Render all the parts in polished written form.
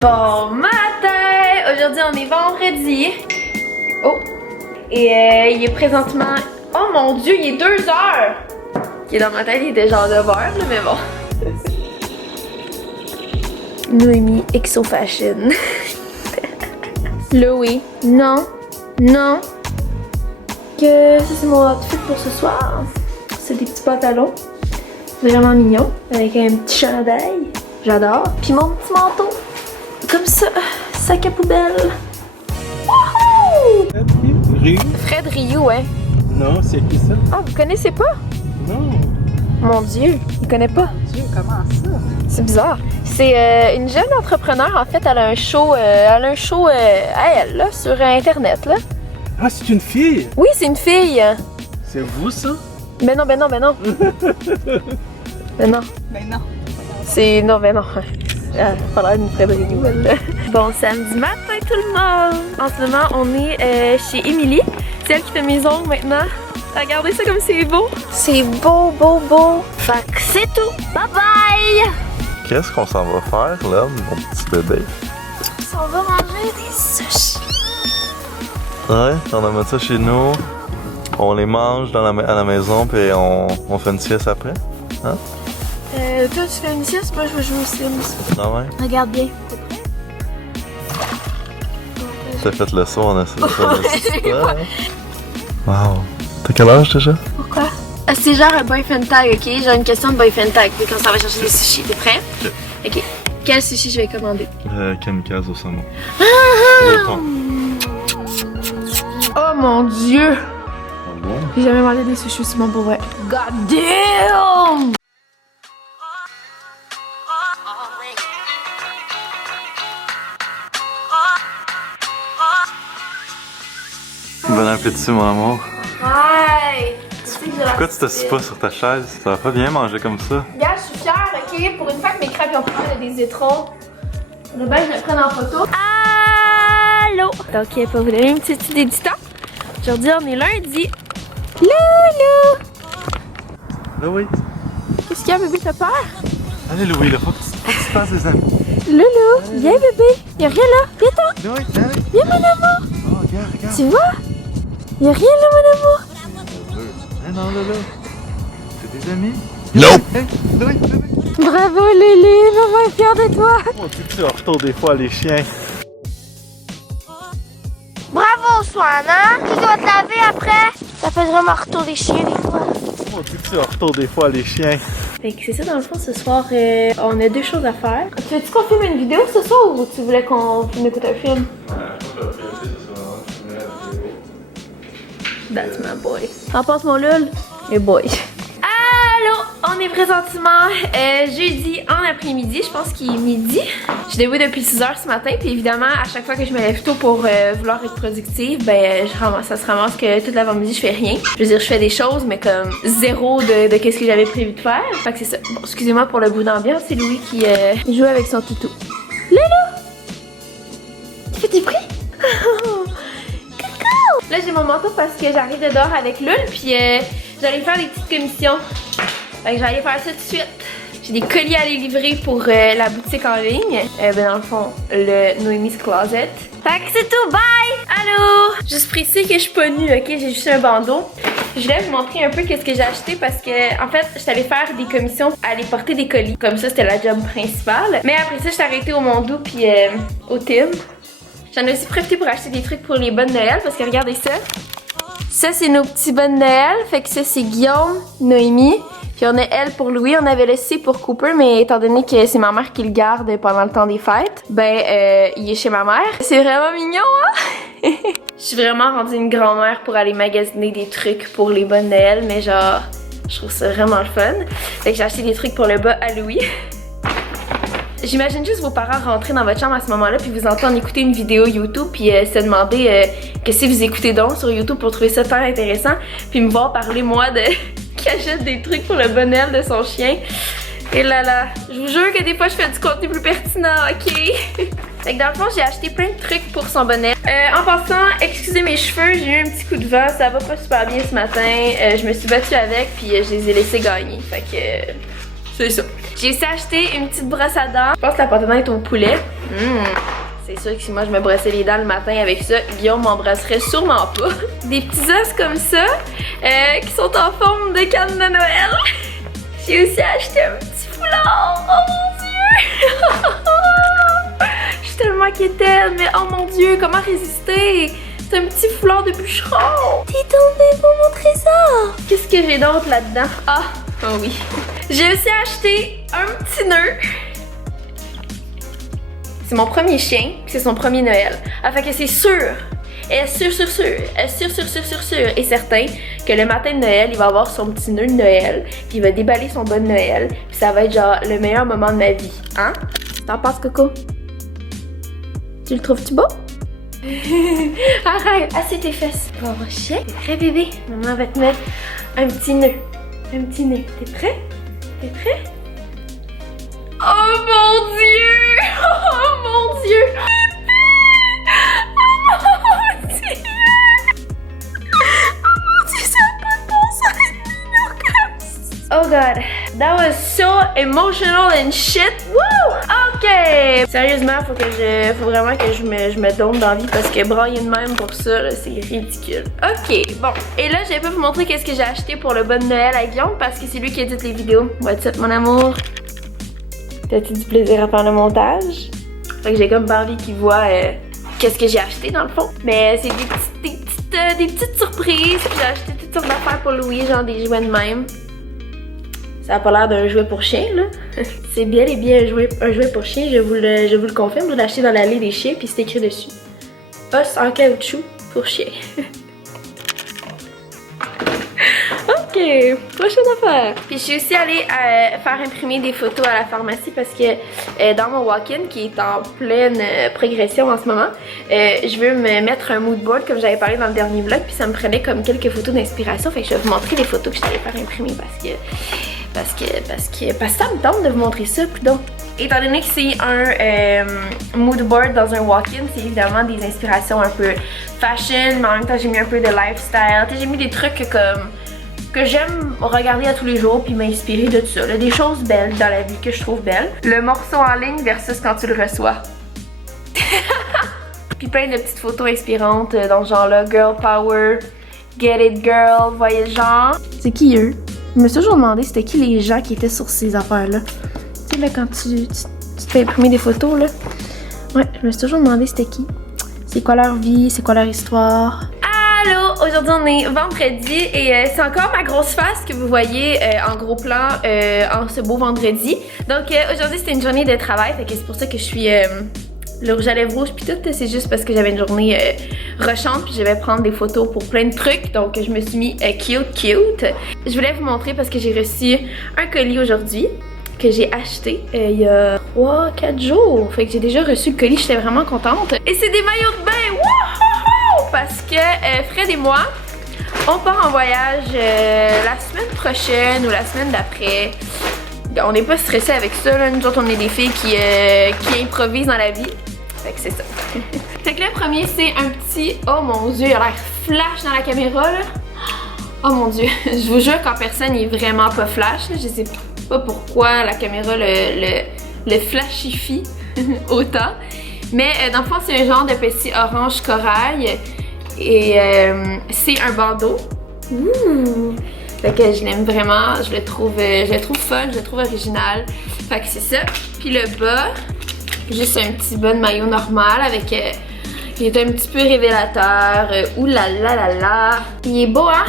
Bon matin! Aujourd'hui on est vendredi. Oh! Et il est présentement... Oh mon dieu, il est 2h! Qui est dans ma tête, il était genre 9h, là, mais bon. Noémie Exo Fashion. Louis. Non. Non. Que ça c'est mon outfit pour ce soir. C'est des petits pantalons. Vraiment mignons. Avec un petit chandail. J'adore. Puis mon petit manteau. Comme ça, sac à poubelle. Wouhou! Fred Rioux, ouais. Non, c'est qui ça? Ah, vous connaissez pas? Non. Mon Dieu, il connaît pas. Dieu, comment ça? C'est bizarre. C'est une jeune entrepreneur, en fait, elle a un show, à elle, là, sur Internet, là. Ah, c'est une fille? Oui, c'est une fille. C'est vous, ça? Ben non. Ben non. Ben non. Ben non. C'est... Non, ben non. Ah, pas l'air d'une très bonne nouvelle. Bon samedi matin tout le monde! En ce moment, on est chez Émilie. C'est elle qui fait mes ongles maintenant. Regardez ça comme c'est beau! C'est beau, beau, beau! Fait que c'est tout! Bye bye! Qu'est-ce qu'on s'en va faire là, mon petit bébé? On va manger des sushis! Ouais, on amène ça chez nous. On les mange à la maison, puis on fait une sieste après. Hein? Toi tu fais une sieste, moi je vais jouer aux Sims. Ah ouais? Regarde bien. T'as fait le saut, on a essayé. Wow! T'as quel âge déjà? Pourquoi? C'est genre un boyfriend tag, ok? J'ai une question de boyfriend tag, puis quand ça va chercher des sushis, t'es prêt? Ok. Ok. Quel sushi je vais commander? Kamikaze au saumon. Oh mon dieu! Ah bon? J'ai jamais mangé des sushis aussi bon pour vrai. God damn! Bon appétit, mon amour. Ouais! Pourquoi tu t'assis pas sur ta chaise? Ça va pas bien manger comme ça. Regarde, je suis fière, ok? Pour une fois que mes crêpes ont pas des étrons. Le bain, je me prenne en photo. Allô? Donc, pour vous donner une petite idée du temps, aujourd'hui, on est lundi. Loulou! Là, oui. Qu'est-ce qu'il y a, bébé? T'as peur? Allez, Louis, là, faut que tu te fasses des amis. Loulou! Viens, bébé! Y'a rien là! Viens-t'en! Louis, allez. Viens, mon amour! Oh, regarde. Tu vois? Y'a rien là, mon amour! Non, là. C'est des amis? Non! Hey, Louis. Bravo, Lily! Maman est fière de toi! Mon Dieu, tu retournes des fois, les chiens. Bravo, Swan, hein? Tu dois te laver après? Ça fait vraiment retour des chiens, des fois. Mon Dieu, tu retournes des fois, les chiens. Fait que c'est ça, dans le fond, ce soir, on a deux choses à faire. Tu veux-tu qu'on filme une vidéo ce soir ou tu voulais qu'on écoute un film? That's my boy. T'en penses, mon lul? Hey boy. Allô! On est présentement jeudi en après-midi, je pense qu'il est midi. Je suis debout depuis 6h ce matin, puis évidemment, à chaque fois que je me lève tôt pour vouloir être productive, ben ça se ramasse que toute l'avant-midi je fais rien. Je veux dire, je fais des choses, mais comme zéro de qu'est-ce que j'avais prévu de faire. Fait que c'est ça. Bon, excusez-moi pour le bout d'ambiance, c'est Louis qui joue avec son toutou. Loulou! Tu fais du bruit? Là, j'ai mon manteau parce que j'arrive de dehors avec Lul, puis j'allais faire des petites commissions. Fait que j'allais faire ça tout de suite. J'ai des colis à aller livrer pour la boutique en ligne. Ben dans le fond, le Noémie's Closet. Fait que c'est tout, bye! Allô! Juste précis que je suis pas nue, ok? J'ai juste un bandeau. Je voulais vous montrer un peu qu'est-ce que j'ai acheté parce que, en fait, je t'allais faire des commissions, aller porter des colis. Comme ça, c'était la job principale. Mais après ça, je t'ai arrêté au Mondou puis au Tim. J'en ai aussi profité pour acheter des trucs pour les bonnes Noël parce que regardez ça. Ça, c'est nos petits bonnes Noël. Fait que ça, c'est Guillaume, Noémie. Puis on a elle pour Louis. On avait laissé pour Cooper, mais étant donné que c'est ma mère qui le garde pendant le temps des fêtes, ben, il est chez ma mère. C'est vraiment mignon, hein? Je suis vraiment rendue une grand-mère pour aller magasiner des trucs pour les bonnes Noël, mais genre, je trouve ça vraiment le fun. Fait que j'ai acheté des trucs pour le bas à Louis. J'imagine juste vos parents rentrer dans votre chambre à ce moment-là puis vous entendre écouter une vidéo YouTube puis se demander qu'est-ce que vous écoutez donc sur YouTube pour trouver ça tant intéressant puis me voir parler moi de qui achète des trucs pour le bonheur de son chien. Et là, je vous jure que des fois je fais du contenu plus pertinent, ok? Fait que dans le fond j'ai acheté plein de trucs pour son bonnet. En passant, excusez mes cheveux, j'ai eu un petit coup de vent, ça va pas super bien ce matin. Je me suis battue avec puis je les ai laissés gagner. Fait que c'est ça. J'ai aussi acheté une petite brosse à dents. Je pense que la pâte à dents est au poulet. C'est sûr que si moi je me brossais les dents le matin avec ça, Guillaume m'embrasserait sûrement pas. Des petits os comme ça, qui sont en forme de canne de Noël. J'ai aussi acheté un petit foulard. Oh mon Dieu! Je suis tellement quétaine, mais oh mon Dieu, comment résister? C'est un petit foulard de bûcheron. T'es tombé pour mon trésor. Qu'est-ce que j'ai d'autre là-dedans? Ah, oh oui. J'ai aussi acheté un petit nœud. C'est mon premier chien, puis c'est son premier Noël. Fait que c'est sûr, et sûr et certain que le matin de Noël, il va avoir son petit nœud de Noël, puis il va déballer son bon Noël, puis ça va être genre le meilleur moment de ma vie. Hein? T'en penses, Coco? Tu le trouves-tu beau? Arrête, assez tes fesses. Bon, chien, t'es prêt, bébé? Maman va te mettre un petit nœud. Un petit nœud. T'es prêt? T'es prêt? Oh mon Dieu! Oh mon Dieu! Oh mon Dieu! Oh mon Dieu, ça n'a pas de bon sens! Oh God, that was so emotional and shit! Woo! Ok! Sérieusement, faut vraiment que je me donne d'envie parce que brailler de même pour ça, c'est ridicule. Ok, bon. Et là, je vais pas vous montrer qu'est-ce que j'ai acheté pour le bon Noël à Guillaume parce que c'est lui qui édite les vidéos. What's up, mon amour? T'as-tu du plaisir à faire le montage? Fait que j'ai comme pas envie qu'il voit qu'est-ce que j'ai acheté dans le fond. Mais c'est des petites surprises. J'ai acheté toutes sortes d'affaires pour Louis, genre des jouets de même. Ça a pas l'air d'un jouet pour chien, là. C'est bel et bien un jouet pour chien, je vous le confirme. Je l'ai acheté dans l'allée des chiens, puis c'est écrit dessus. Os en caoutchouc pour chien. Ok, prochaine affaire. Puis je suis aussi allée faire imprimer des photos à la pharmacie parce que dans mon walk-in qui est en pleine progression en ce moment, je veux me mettre un mood board comme j'avais parlé dans le dernier vlog, puis ça me prenait comme quelques photos d'inspiration. Fait que je vais vous montrer les photos que je suis allée faire imprimer parce que ça me tente de vous montrer ça. Puis donc, étant donné que c'est un mood board dans un walk-in, c'est évidemment des inspirations un peu fashion, mais en même temps j'ai mis un peu de lifestyle. J'ai mis des trucs que j'aime regarder à tous les jours puis m'inspirer de tout ça. Là, des choses belles dans la vie que je trouve belles. Le morceau en ligne versus quand tu le reçois. Puis plein de petites photos inspirantes dans ce genre-là. Girl power, get it girl, voyez le genre. C'est qui eux? Je me suis toujours demandé c'était qui les gens qui étaient sur ces affaires-là. Tu sais là quand tu te fais imprimer des photos là. Ouais, je me suis toujours demandé c'était qui. C'est quoi leur vie, c'est quoi leur histoire. Allô! Aujourd'hui on est vendredi et c'est encore ma grosse face que vous voyez en gros plan en ce beau vendredi. Donc aujourd'hui c'était une journée de travail, fait que c'est pour ça que je suis le rouge à lèvres rouge puis tout, c'est juste parce que j'avais une journée rushante puis je vais prendre des photos pour plein de trucs, donc je me suis mis cute. Je voulais vous montrer parce que j'ai reçu un colis aujourd'hui que j'ai acheté il y a 3-4 jours, fait que j'ai déjà reçu le colis, j'étais vraiment contente. Et c'est des maillots de bain, wouhou! Parce que Fred et moi, on part en voyage la semaine prochaine ou la semaine d'après. On n'est pas stressé avec ça, là. Nous autres on est des filles qui improvisent dans la vie. Fait que c'est ça. Fait que le premier c'est un petit... Oh mon dieu, il a l'air flash dans la caméra là. Oh mon dieu, je vous jure qu'en personne il est vraiment pas flash là. Je sais pas pourquoi la caméra le flashifie autant. Mais dans le fond c'est un genre de petit orange corail. Et c'est un bandeau. Ouh! Fait que je l'aime vraiment, je le trouve fun, je le trouve original. Fait que c'est ça. Puis le bas, juste un petit bas de maillot normal avec... il est un petit peu révélateur. Ouh là là là là. Il est beau, hein?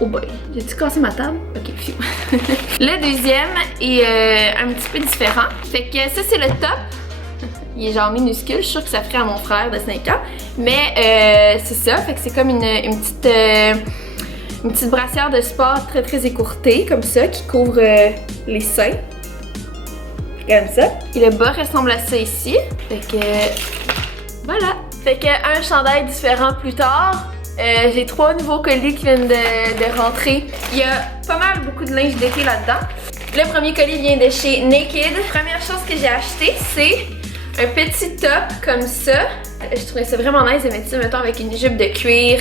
Oh boy, j'ai-tu cassé ma table? Ok, pfiou. Le deuxième est un petit peu différent. Fait que ça c'est le top. Il est genre minuscule, je suis sûre que ça ferait à mon frère de 5 ans. Mais c'est ça, fait que c'est comme une petite brassière de sport très très écourtée, comme ça, qui couvre les seins. Comme ça. Et le bas ressemble à ça ici. Fait que voilà. Fait que un chandail différent plus tard. J'ai 3 nouveaux colis qui viennent de rentrer. Il y a pas mal beaucoup de linge d'été là-dedans. Le premier colis vient de chez Naked. Première chose que j'ai acheté, c'est un petit top comme ça. Je trouvais ça vraiment nice de mettre ça, mettons, avec une jupe de cuir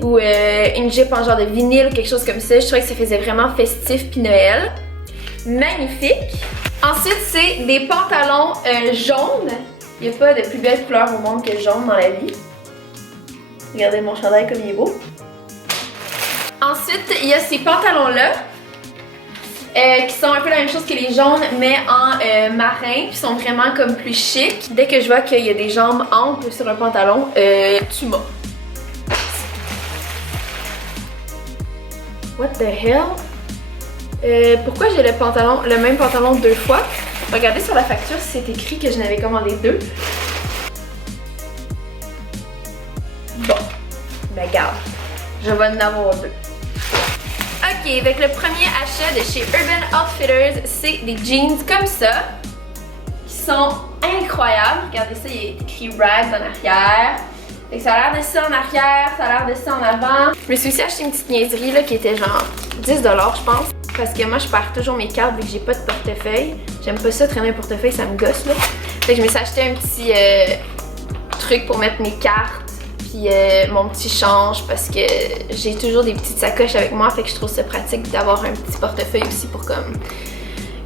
ou une jupe en genre de vinyle ou quelque chose comme ça. Je trouvais que ça faisait vraiment festif puis Noël. Magnifique. Ensuite, c'est des pantalons jaunes. Il n'y a pas de plus belle couleur au monde que jaune dans la vie. Regardez mon chandail comme il est beau. Ensuite, il y a ces pantalons-là. Qui sont un peu la même chose que les jaunes, mais en marin, puis sont vraiment comme plus chic. Dès que je vois qu'il y a des jambes amples sur un pantalon, tu m'as. What the hell? Pourquoi j'ai le même pantalon 2 fois? Regardez sur la facture si c'est écrit que je n'avais commandé 2. Bon, ben garde, je vais en avoir 2. Ok, avec le premier achat de chez Urban Outfitters, c'est des jeans comme ça, qui sont incroyables. Regardez ça, il y a écrit Rags en arrière. Fait que ça a l'air de ça en arrière, ça a l'air de ça en avant. Je me suis aussi acheté une petite niaiserie là, qui était genre 10$ je pense. Parce que moi je perds toujours mes cartes vu que j'ai pas de portefeuille. J'aime pas ça traîner un portefeuille, ça me gosse là. Fait que je me suis acheté un petit truc pour mettre mes cartes. Puis mon petit change parce que j'ai toujours des petites sacoches avec moi, fait que je trouve ça pratique d'avoir un petit portefeuille aussi pour comme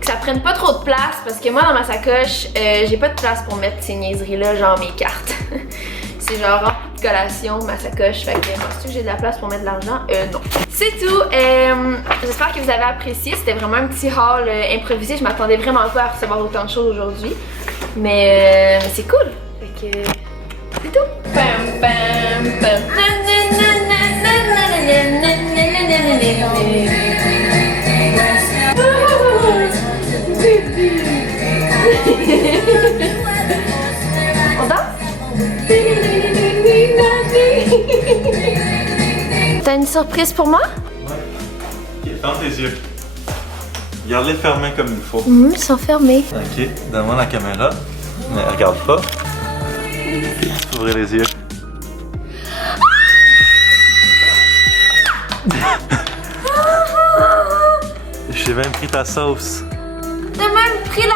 que ça prenne pas trop de place parce que moi dans ma sacoche j'ai pas de place pour mettre ces niaiseries là, genre mes cartes. C'est genre rempli de collations ma sacoche, fait que penses-tu que j'ai de la place pour mettre de l'argent? Non. C'est tout, j'espère que vous avez apprécié, c'était vraiment un petit haul improvisé, je m'attendais vraiment pas à recevoir autant de choses aujourd'hui, mais c'est cool, fait que c'est tout. Bam, bam, bam. On danse? T'as une surprise pour moi? Ouais. Ok, ferme tes yeux. Garde-les fermés comme il faut. Ils sont fermés. Ok, donne-moi la caméra. Mais regarde pas. Ouvrez les yeux. J'ai même pris ta sauce. T'as même pris la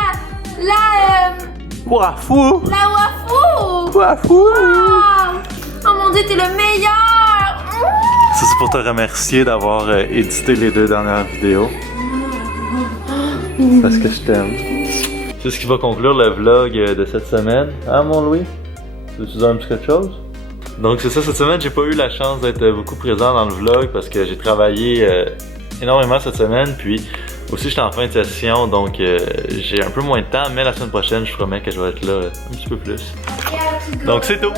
Wafou! wafou! Wafou! Oh mon dieu, t'es le meilleur! Ça c'est pour te remercier d'avoir édité les 2 dernières vidéos. Parce que je t'aime. C'est ce qui va conclure le vlog de cette semaine. Hein mon Louis? Tu veux dire un petit quelque chose? Donc c'est ça, cette semaine j'ai pas eu la chance d'être beaucoup présent dans le vlog parce que j'ai travaillé énormément cette semaine, puis aussi j'étais en fin de session donc j'ai un peu moins de temps, mais la semaine prochaine je promets que je vais être là un petit peu plus. Donc c'est tout!